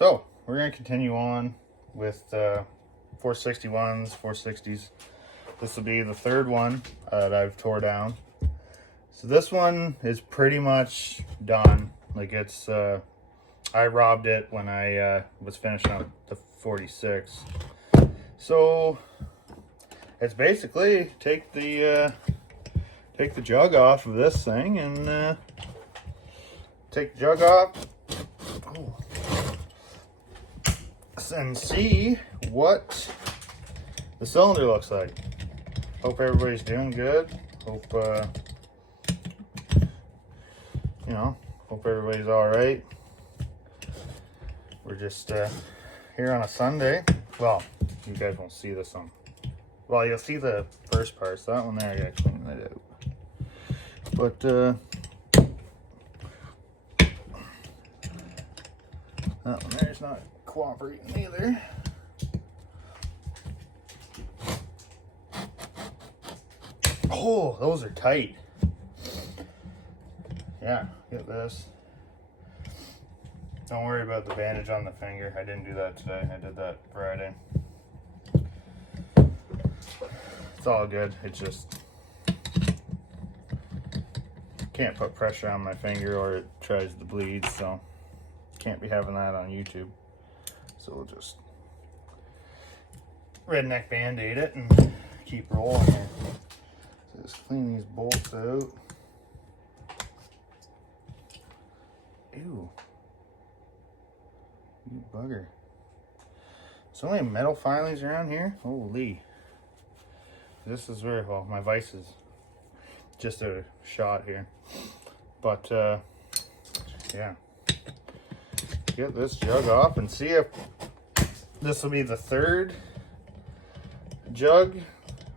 So we're going to continue on with 461s, 460s. This will be the third one that I've tore down. So this one is pretty much done. Like it's, I robbed it when I was finishing up the 46. So it's basically take the jug off of this thing and take the jug off. Oh. And see what the cylinder looks like. Hope everybody's doing good. Hope you know, hope everybody's all right. We're just here on a Sunday. Well, you guys won't see this one. Well, you'll see the first part. So that one there, I gotta clean that out. But that one there's not cooperating either. Oh, those are tight. Yeah, get this. Don't worry about the bandage on the finger. I didn't do that today. I did that Friday. It's all good. It's just can't put pressure on my finger or it tries to bleed, so can't be having that on YouTube. So we'll just redneck band-aid it and keep rolling here. So just clean these bolts out. Ew. You bugger. So many metal filings around here. Holy. This is very well. My vise is just a shot here. But yeah. Get this jug off and see if this will be the third jug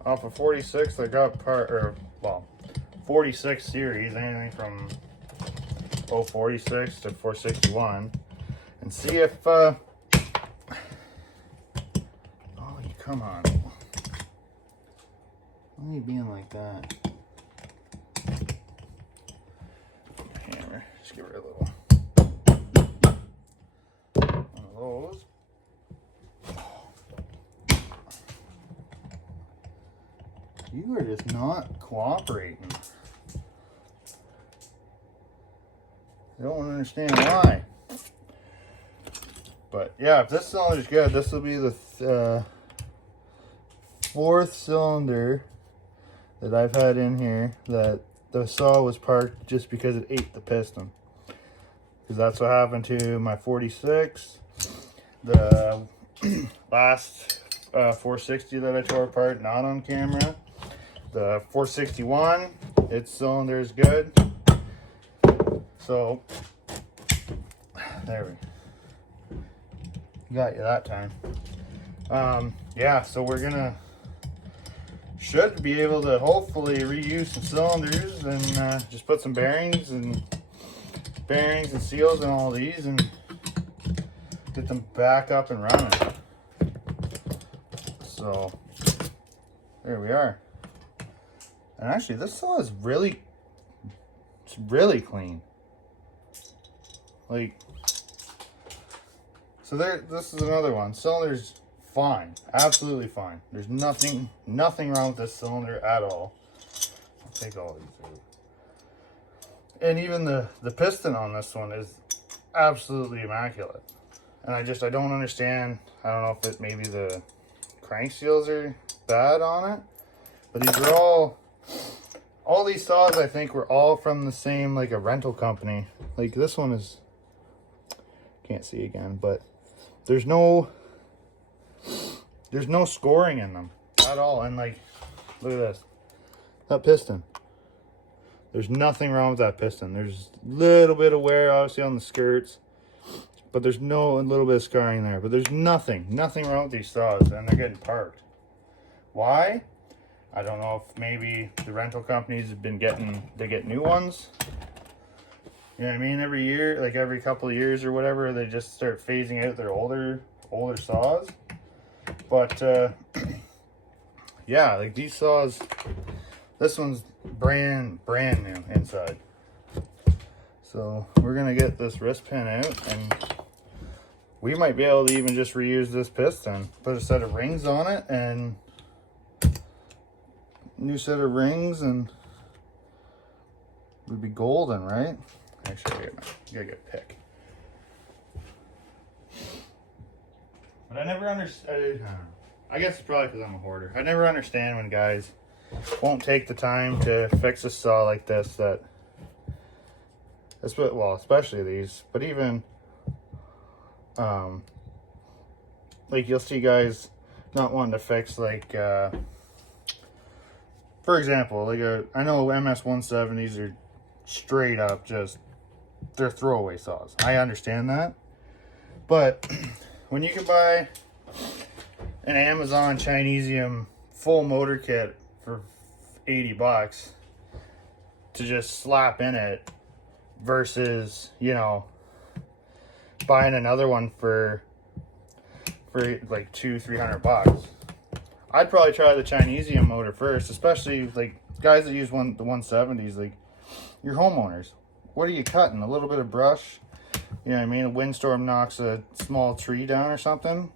off of 46 that got part, or well, 46 series, anything from 046 to 461, and see if oh, you come on, why are you being like that? Hammer, just give her a little one of those. You are just not cooperating. I don't understand why. But yeah, if this cylinder's good, this will be the fourth cylinder that I've had in here that the saw was parked just because it ate the piston. Because that's what happened to my 46. The last 460 that I tore apart, not on camera. The 461, its cylinder is good. So, there we got you that time. Yeah, so we're gonna, should be able to hopefully reuse some cylinders and just put some bearings and seals in all these and get them back up and running. So, there we are. And actually, this saw is really, it's really clean. Like, so there, this is another one. Cylinder's fine, absolutely fine. There's nothing wrong with this cylinder at all. I'll take all these out. And even the piston on this one is absolutely immaculate. And I don't understand. I don't know if it maybe the crank seals are bad on it, but these are all these saws I think were all from the same, like a rental company. Like this one is, can't see again, but there's no scoring in them at all. And like, look at this, that piston, there's nothing wrong with that piston. There's a little bit of wear obviously on the skirts, but there's no, a little bit of scarring there, but there's nothing wrong with these saws, and they're getting parked. Why? I don't know if maybe the rental companies have been they get new ones. You know what I mean? Every year, like every couple of years or whatever, they just start phasing out their older saws. But yeah, like these saws, this one's brand new inside. So we're gonna get this wrist pin out and we might be able to even just reuse this piston, put a set of rings on it, and new set of rings, and we'd be golden, right? Actually, I gotta get a pick. But I never understand. I guess it's probably because I'm a hoarder. I never understand when guys won't take the time to fix a saw like this. Well, especially these, but even like you'll see guys not wanting to fix, like for example, like I know MS-170s are straight up just, they're throwaway saws. I understand that, but when you can buy an Amazon Chinesium full motor kit for 80 bucks to just slap in it versus, you know, buying another one for like $200-300 bucks, I'd probably try the Chinesium motor first, especially like guys that use the 170s. Like, your homeowners, what are you cutting? A little bit of brush, you know what I mean? A windstorm knocks a small tree down or something.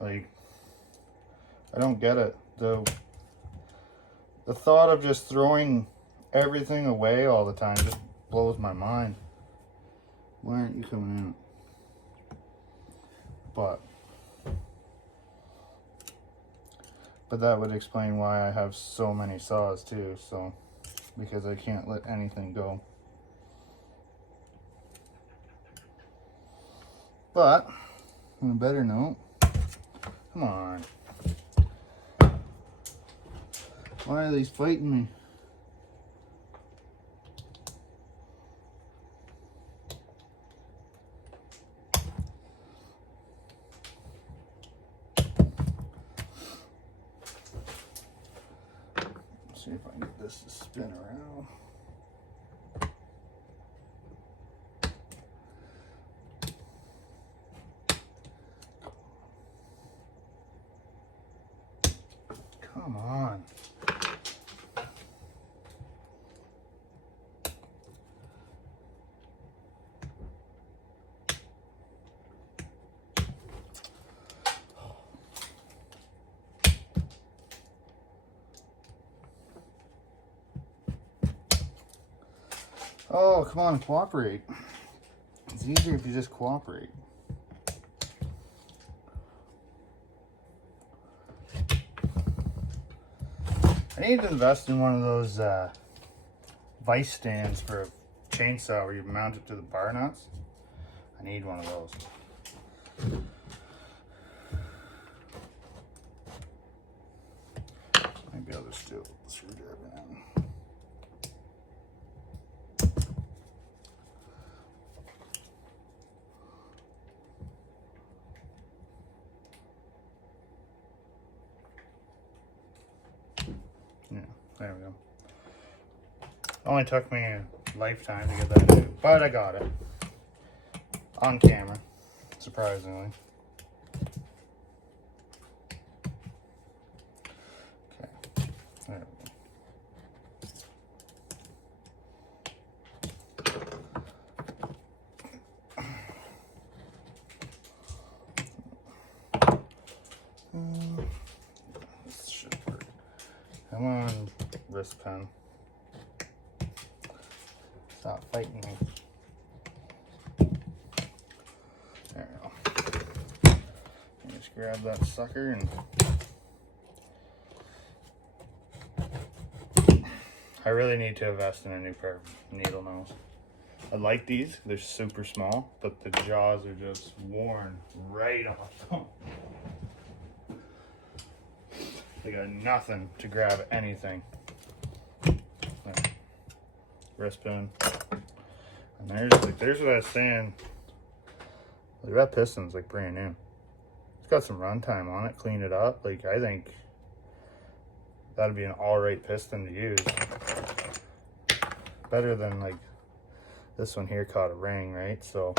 Like, I don't get it. The thought of just throwing everything away all the time just blows my mind. Why aren't you coming out? But that would explain why I have so many saws too, so because I can't let anything go. But on a better note, come on. Why are these fighting me? See if I can get this to spin around. Come on. Oh, come on, cooperate. It's easier if you just cooperate. I need to invest in one of those vice stands for a chainsaw where you mount it to the bar nuts. I need one of those. Might be able to steal the screwdriver now. Yeah, there we go. Only took me a lifetime to get that new, but I got it. On camera, surprisingly. Okay, there we go. This should work. Come on, wrist pen. Stop fighting me. There we go. Just grab that sucker and I really need to invest in a new pair of needle nose. I like these, they're super small, but the jaws are just worn right off them. They got nothing to grab anything. There. Wrist pin. And there's what I was saying. Like, that piston's like brand new. It's got some runtime on it, clean it up. Like, I think that'd be an alright piston to use. Better than like this one here caught a ring, right? So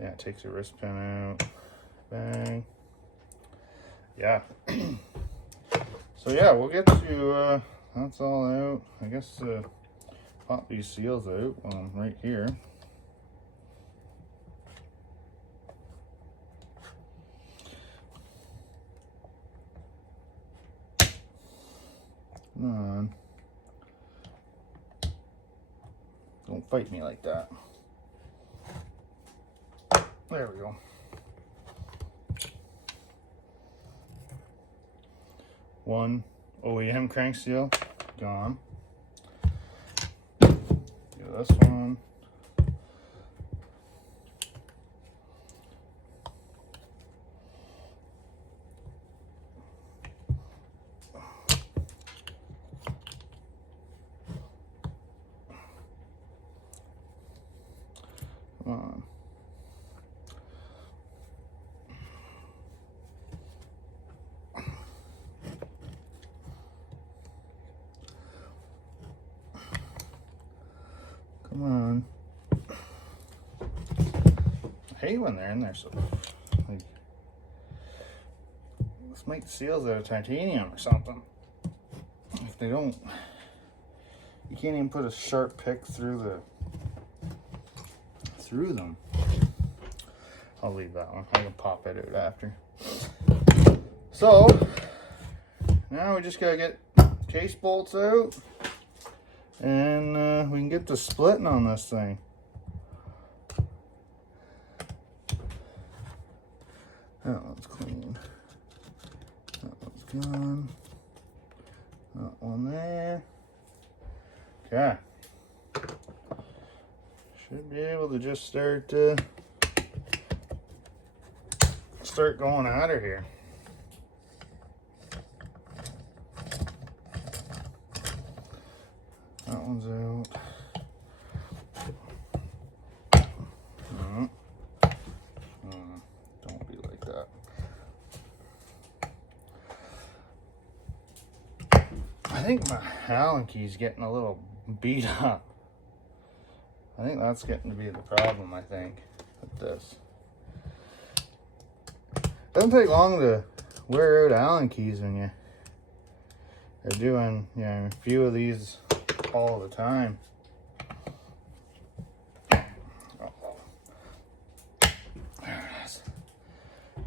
yeah, it takes your wrist pin out. Bang. Yeah. So yeah, we'll get to that's all out. I guess pop these seals out while I'm right here. fight me like that. There we go. One OEM crank seal, gone. Do this one. Come on. Come on. I hate when they're in there so like, let's make the seals out of titanium or something. If they don't, you can't even put a sharp pick through them. I'll leave that one. I can pop it out after. So now we just gotta get case bolts out, and we can get to splitting on this thing. That one's clean. That one's gone. That one there. Okay. Should be able to just start going at her here. That one's out. Don't be like that. I think my Allen key's getting a little beat up. I think that's getting to be the problem, I think, with this. Doesn't take long to wear out Allen keys when you're doing, you know, a few of these all the time. Uh-oh. There it is.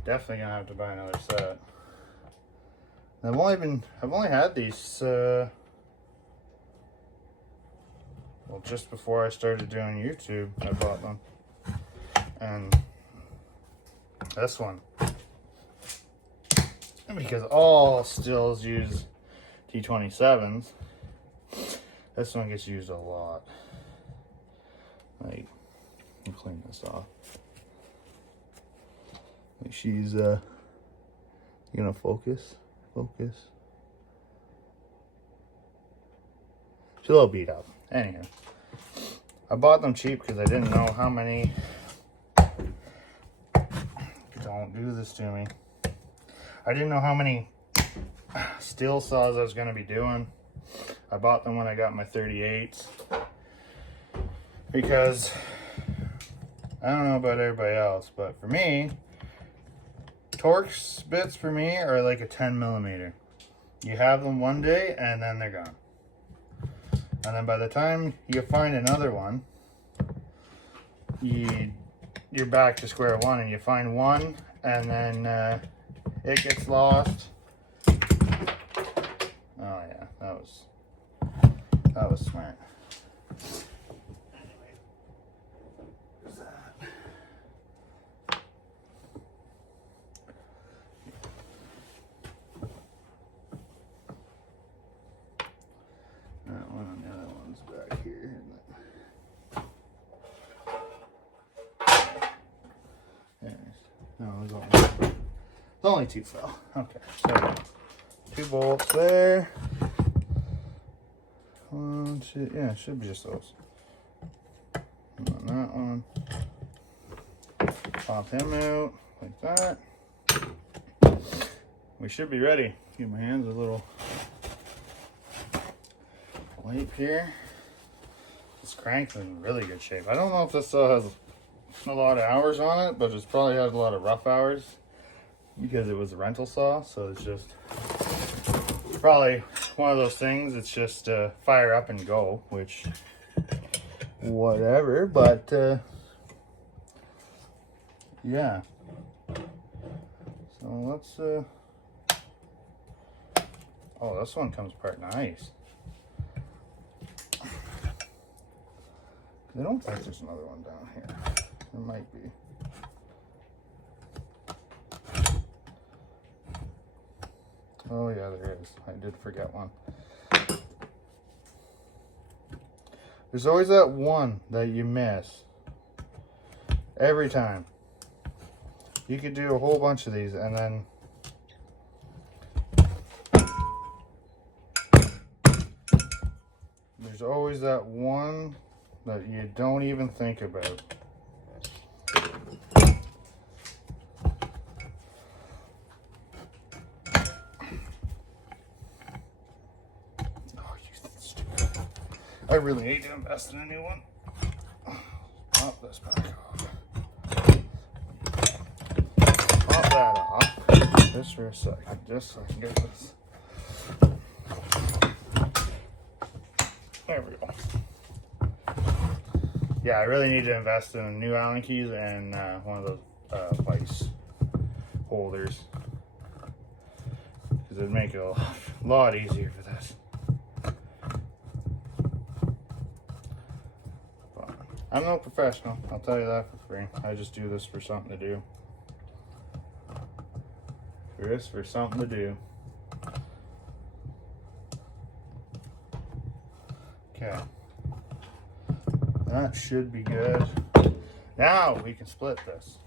Definitely gonna have to buy another set. I've only had these well, just before I started doing YouTube, I bought them. And this one, because all Stihls use T27s, this one gets used a lot. Like, I'll clean this off. Like she's gonna focus. She's a little beat up. Anyhow, I bought them cheap because I didn't know how many. Don't do this to me. I didn't know how many Stihl saws I was going to be doing. I bought them when I got my 38s because I don't know about everybody else, but for me, Torx bits for me are like a 10mm. You have them one day and then they're gone. And then by the time you find another one, you're back to square one, and you find one and then it gets lost. Oh yeah, that was smart. Anyway, there's that. That one and the other one's back here. No, there's only two fell. Okay, so 2 bolts there. 1, 2, yeah, it should be just those. And then that one. Pop him out like that. We should be ready. Give my hands a little wipe here. This crank's in really good shape. I don't know if this has a lot of hours on it, but it's probably had a lot of rough hours because it was a rental saw. So it's just probably one of those things. It's just fire up and go, which whatever. But yeah. So let's. Oh, this one comes apart nice. I don't think there's another one down here. There might be. Oh yeah, there is. I did forget one. There's always that one that you miss. Every time. You could do a whole bunch of these and then there's always that one that you don't even think about. I really hate to invest in a new one. Pop this back off. Pop that off. Just for a second, just so I can get this. There we go. Yeah, I really need to invest in new Allen keys and one of those vice holders. Because it'd make it a lot easier for this. I'm no professional, I'll tell you that for free. I just do this for something to do. For something to do. Okay. That should be good. Now we can split this.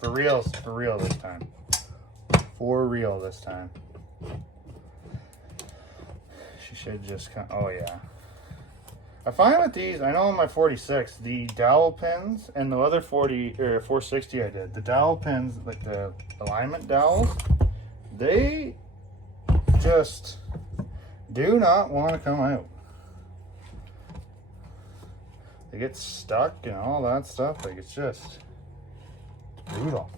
For real this time. For real this time. She should just come, oh yeah. I find with these, I know on my 46, the dowel pins and the other 40 or 460 I did, the dowel pins, like the alignment dowels, they just do not want to come out. They get stuck and all that stuff, like it's just brutal.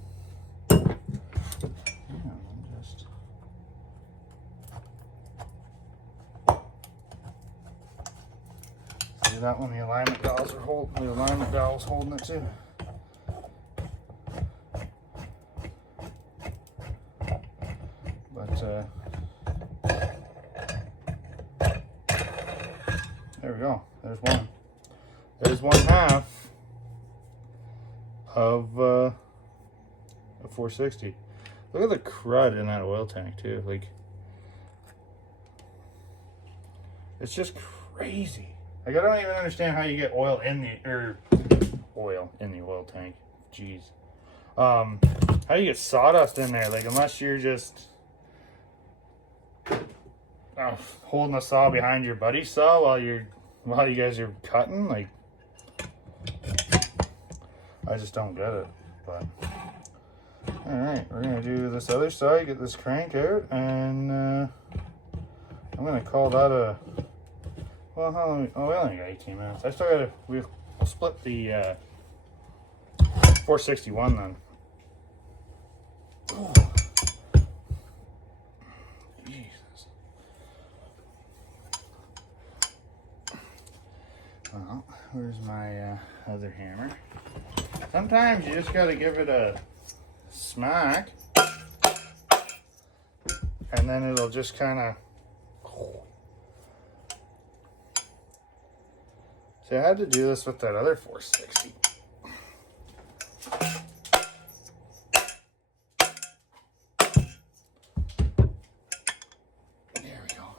That one, the alignment dowels are holding. The alignment dowel's holding it too. But there we go. There's one. There's one half of a 460. Look at the crud in that oil tank too. Like, it's just crazy. Like, I don't even understand how you get oil in the oil tank. Jeez. How do you get sawdust in there? Like, unless you're just holding a saw behind your buddy's saw while you guys are cutting. Like, I just don't get it. But all right, we're gonna do this other side. Get this crank out, and I'm gonna call that a. Well, how long? Oh, we only got 18 minutes. I still gotta. We'll split the 461 then. Oh. Jesus. Well, where's my other hammer? Sometimes you just gotta give it a smack, and then it'll just kind of. See, I had to do this with that other 460. There we go.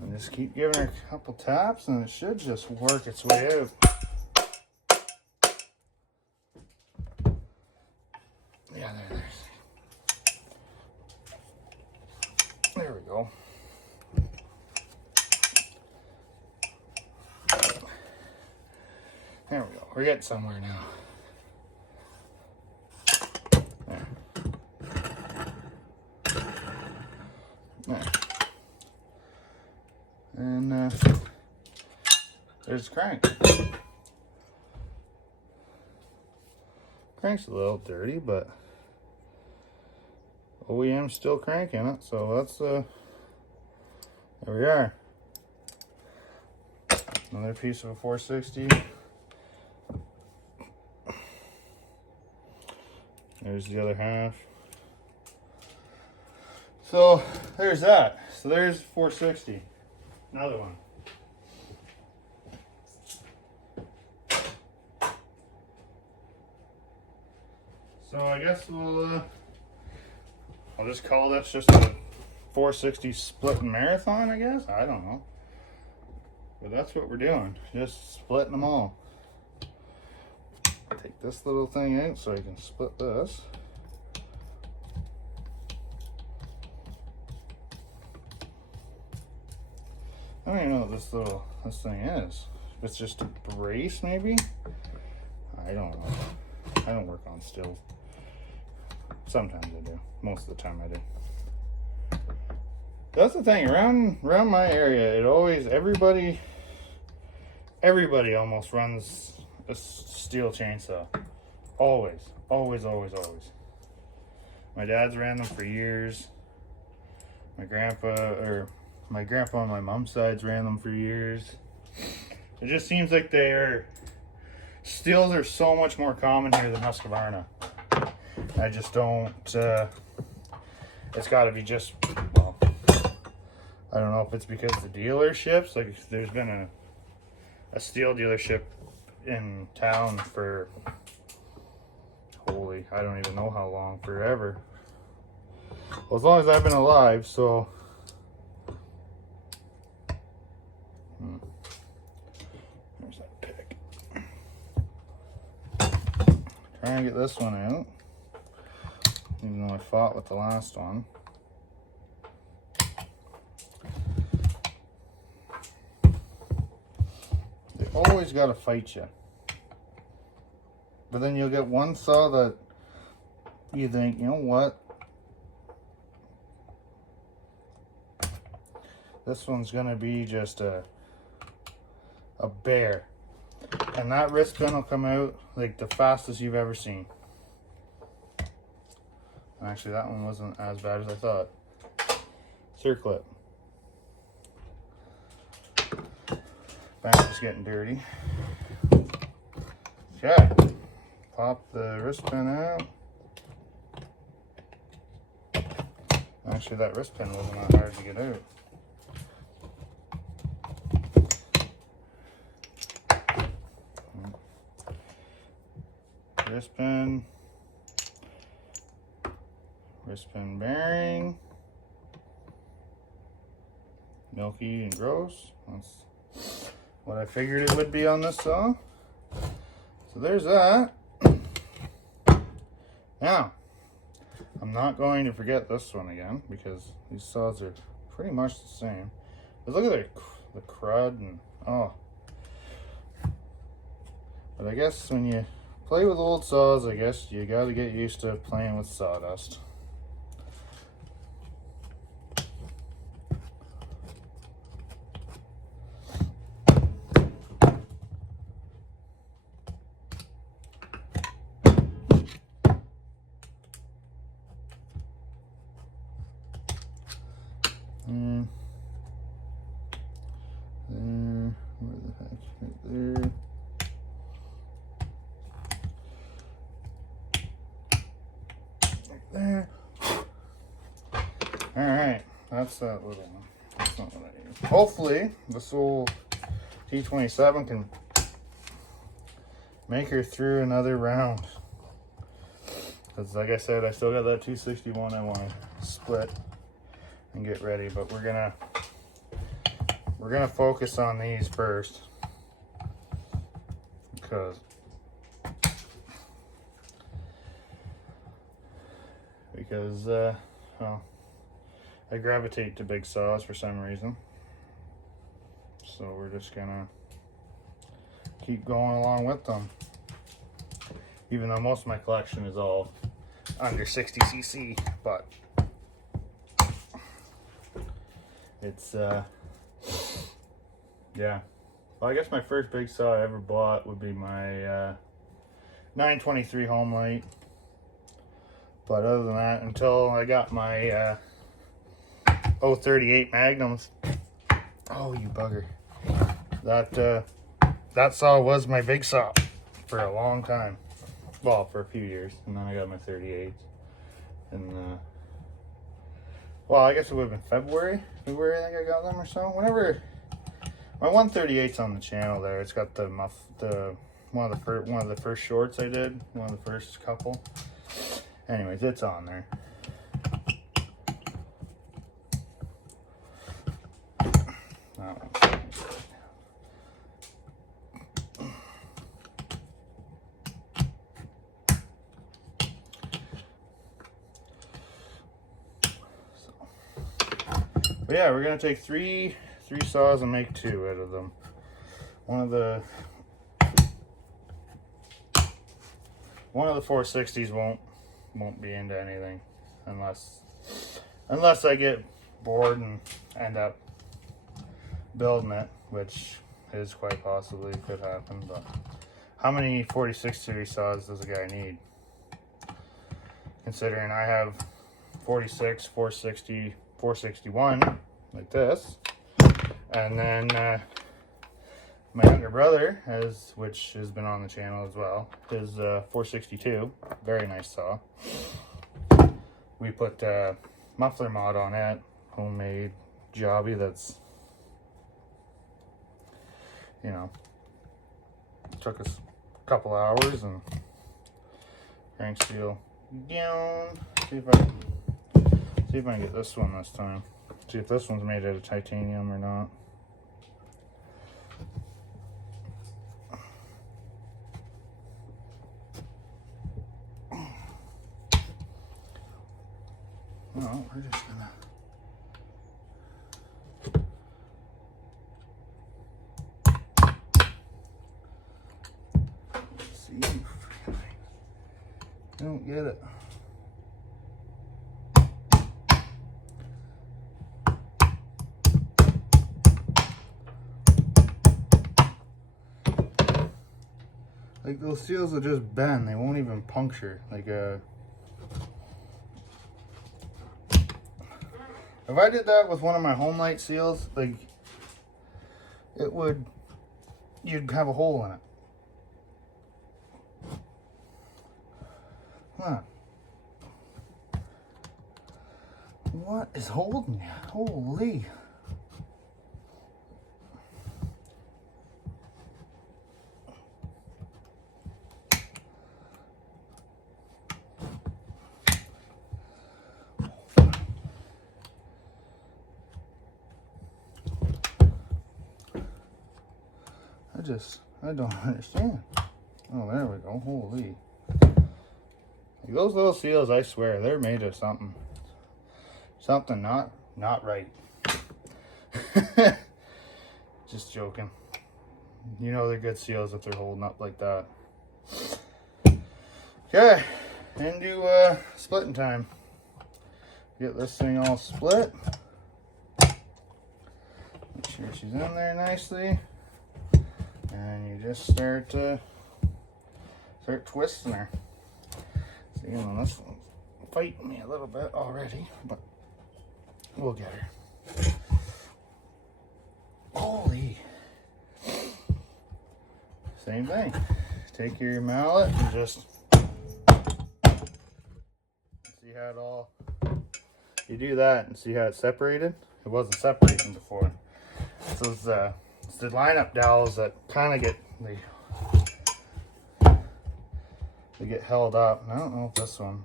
And just keep giving her a couple taps, and it should just work its way out. Yeah, there we go. There we go. We're getting somewhere now. There. There. And there's the crank. Crank's a little dirty, but OEM's still cranking it, so that's there we are. Another piece of a 460. There's the other half. So there's that. So there's 460. Another one. So I guess I'll just call this just a 460 split marathon, I guess. I don't know. But that's what we're doing. Just splitting them all. Take this little thing out so I can split this. I don't even know what this thing is. It's just a brace, maybe? I don't know. I don't work on Stihl. Sometimes I do. Most of the time I do. That's the thing. Around my area, it always everybody almost runs a Stihl chainsaw. Always. My dad's ran them for years. My grandpa on my mom's side's ran them for years. It just seems like Stihls are so much more common here than Husqvarna. I just don't, it's got to be just, well, I don't know if it's because the dealerships, like there's been a Stihl dealership in town for, holy, I don't even know how long, forever. Well, as long as I've been alive, so. There's that pick. Try and get this one out. Even though I fought with the last one. They always gotta fight you. But then you'll get one saw that you think, you know what? This one's gonna be just a bear. And that wrist pin will come out like the fastest you've ever seen. And actually that one wasn't as bad as I thought. Circlip. Back is getting dirty. Okay. Pop the wrist pin out. Actually that wrist pin wasn't that hard to get out. Wrist pin bearing, milky and gross. That's what I figured it would be on this saw. So there's that. Now, I'm not going to forget this one again because these saws are pretty much the same. But look at the crud and oh. But I guess when you play with old saws, I guess you got to get used to playing with sawdust. And there, where the heck, right there. There. All right, that's that little one. That's not what I need. Hopefully, this old T27 can make her through another round. Because, like I said, I still got that 261 I want to split and get ready. But we're gonna focus on these first because. Well, I gravitate to big saws for some reason. So we're just gonna keep going along with them. Even though most of my collection is all under 60cc, but it's, yeah. Well, I guess my first big saw I ever bought would be my 923 home light. But other than that, until I got my 038 Magnums, oh you bugger, that saw was my big saw for a long time. Well, for a few years, and then I got my 38s, and well, I guess it would have been February I think I got them or so. My 138's on the channel there. It's got the one of the first shorts I did, one of the first couple. Anyways, it's on there. But yeah, we're gonna take three saws and make 2 out of them. One of the 460s won't be into anything unless I get bored and end up building it, which is quite possibly could happen. But how many 46 series saws does a guy need? Considering I have 46, 460, 461 like this, and then my younger brother which has been on the channel as well, his 462, very nice saw. We put muffler mod on it, homemade jobby. That's, you know, took us a couple hours, and crank steel down. See if I can get this one this time. See if this one's made out of titanium or not. Well, we're just gonna see if I don't get it. Like, those seals will just bend, they won't even puncture. Like if I did that with one of my home light seals, like, you'd have a hole in it. Huh. What is holding you? Holy. I don't understand. Oh, there we go. Holy. Like, those little seals, I swear, they're made of something. Something not right. Just joking. You know they're good seals if they're holding up like that. Okay, into splitting time. Get this thing all split. Make sure she's in there nicely. And you just start twisting her. See, well, this one's fighting me a little bit already, but we'll get her. Holy. Same thing. Take your mallet and just see how it all. You do that and see how it's separated. It wasn't separating before. So it's the lineup dowels that kind of get they get held up. I don't know if this one.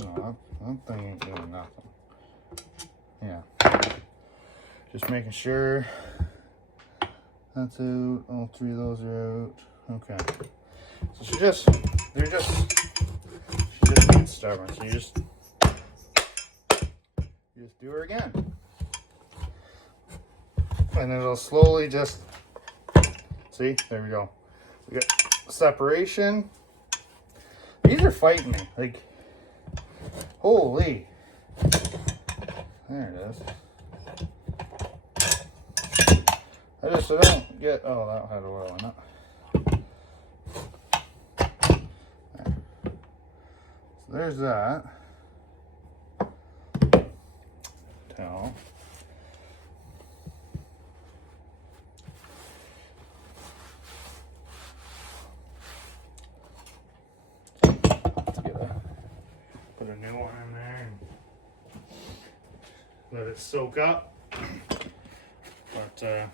No, that thing ain't doing nothing. Yeah, just making sure that's out. All 3 of those are out. Okay. So she just gets stubborn. So you just do her again. And it'll slowly just, see, there we go. We got separation. These are fighting me, like, holy. There it is. I don't get, oh, that had oil in it. There. So there's that. Towel. Put a new one in there and let it soak up. But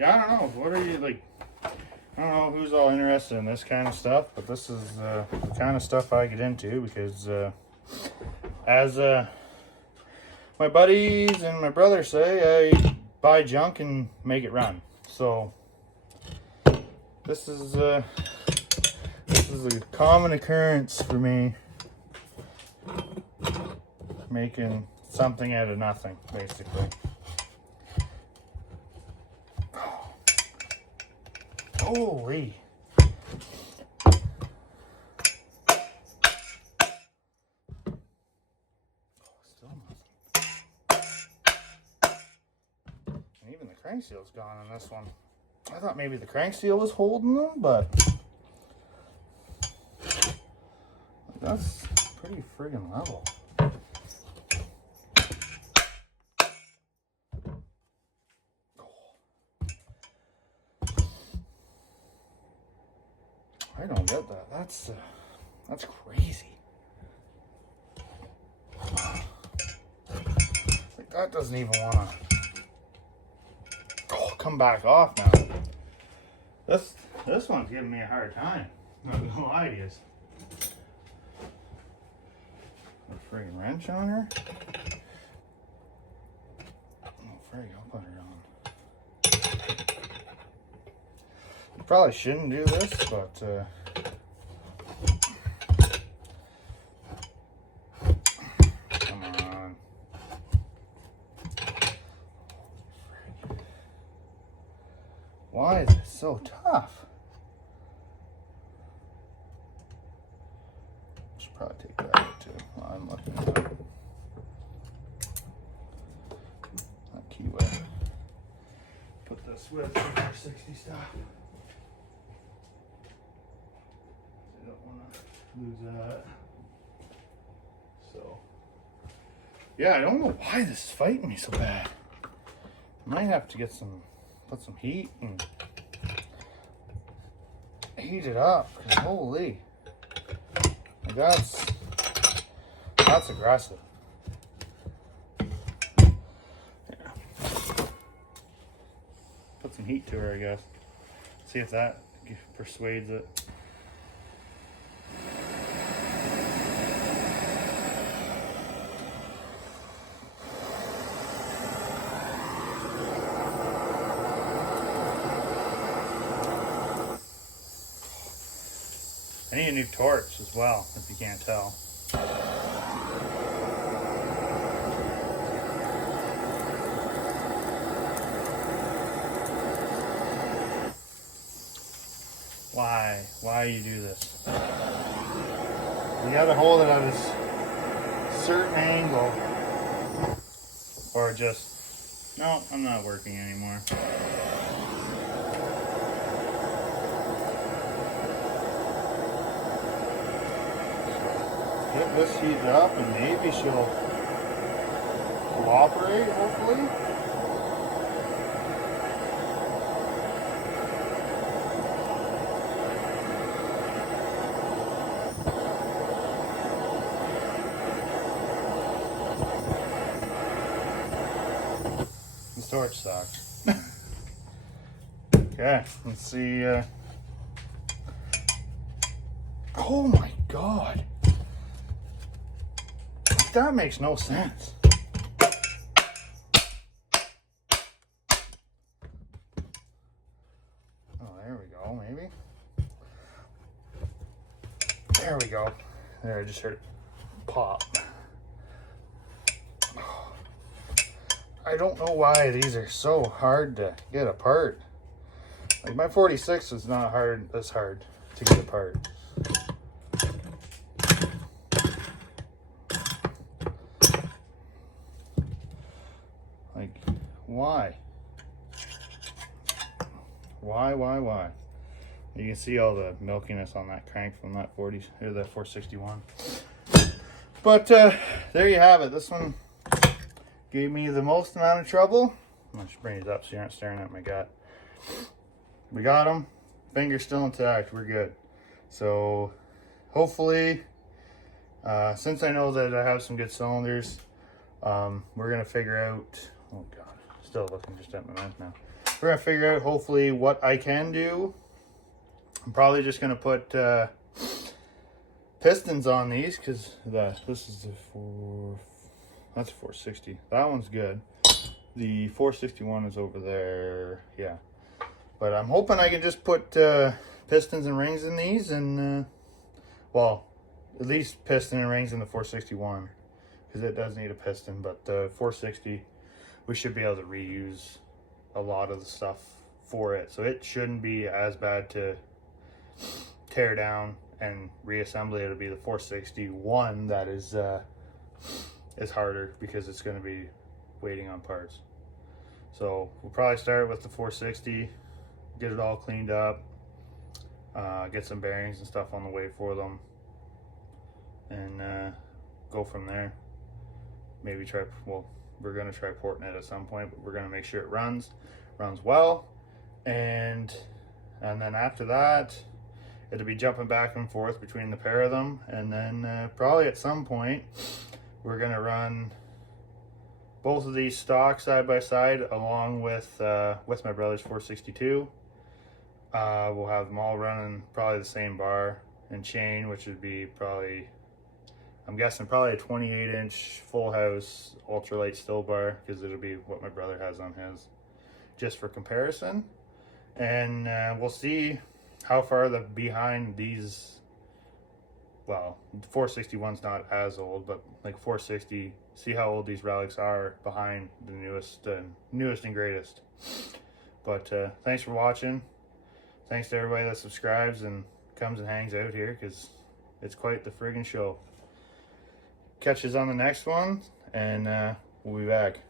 yeah, I don't know. What are you like? I don't know who's all interested in this kind of stuff, but this is the kind of stuff I get into because as my buddies and my brother say, I buy junk and make it run. So this is a common occurrence for me, making something out of nothing, basically. Holy. Still nothing. And even the crank seal's gone on this one. I thought maybe the crank seal was holding them, but that's pretty friggin' level. I don't get that. That's crazy. Like that doesn't even want to come back off now. This one's giving me a hard time. I'm not gonna lie to you. A friggin' wrench on her. Oh frig, I'll put her on. You probably shouldn't do this, but come on. Why is it so tough? Should probably take that out too while I'm looking at it. That keyway. Put this with 460 stuff. I don't want to lose that. So, yeah, I don't know why this is fighting me so bad. I might have to get put some heat and heat it up. Cause holy, like that's aggressive. Yeah. Put some heat to her, I guess. See if that persuades it. I need a new torch as well, if you can't tell. Why you do this? You gotta hold it at a certain angle, or just, no, I'm not working anymore. Get this heated up and maybe she'll cooperate, hopefully. This torch sucks. Okay, let's see. Oh my god. That makes no sense. Oh, there we go, maybe. There we go. There, I just heard it pop. I don't know why these are so hard to get apart. Like my 46 is not as hard to get apart. Like, why? Why? You can see all the milkiness on that crank from that 40 or that 461. But there you have it. This one gave me the most amount of trouble. I'll just bring it up so you aren't staring at my gut. We got them. Finger's still intact. We're good. So hopefully, since I know that I have some good cylinders, we're gonna figure out. Oh god, still looking just at my mouth now. We're gonna figure out hopefully what I can do. I'm probably just gonna put pistons on these because this is that's 460. That one's good. The 461 is over there. Yeah, but I'm hoping I can just put pistons and rings in these, and well, at least piston and rings in the 461 because it does need a piston. But the 460, we should be able to reuse a lot of the stuff for it, so it shouldn't be as bad to tear down and reassemble it. It'll be the 461 that is harder because it's going to be waiting on parts. So we'll probably start with the 460, get it all cleaned up, get some bearings and stuff on the way for them, and go from there. Maybe try, well, we're going to try porting it at some point, but we're going to make sure it runs well, and then after that it'll be jumping back and forth between the pair of them, and then probably at some point we're going to run both of these stock side by side along with my brother's 462. We'll have them all running probably the same bar and chain, which would be probably, I'm guessing probably a 28-inch full house ultralight Stihl bar, because it'll be what my brother has on his, just for comparison. And we'll see how far behind these, well, the 461's not as old, but like 460, see how old these relics are behind the newest and greatest. But thanks for watching. Thanks to everybody that subscribes and comes and hangs out here, because it's quite the friggin' show. Catch us on the next one, and we'll be back.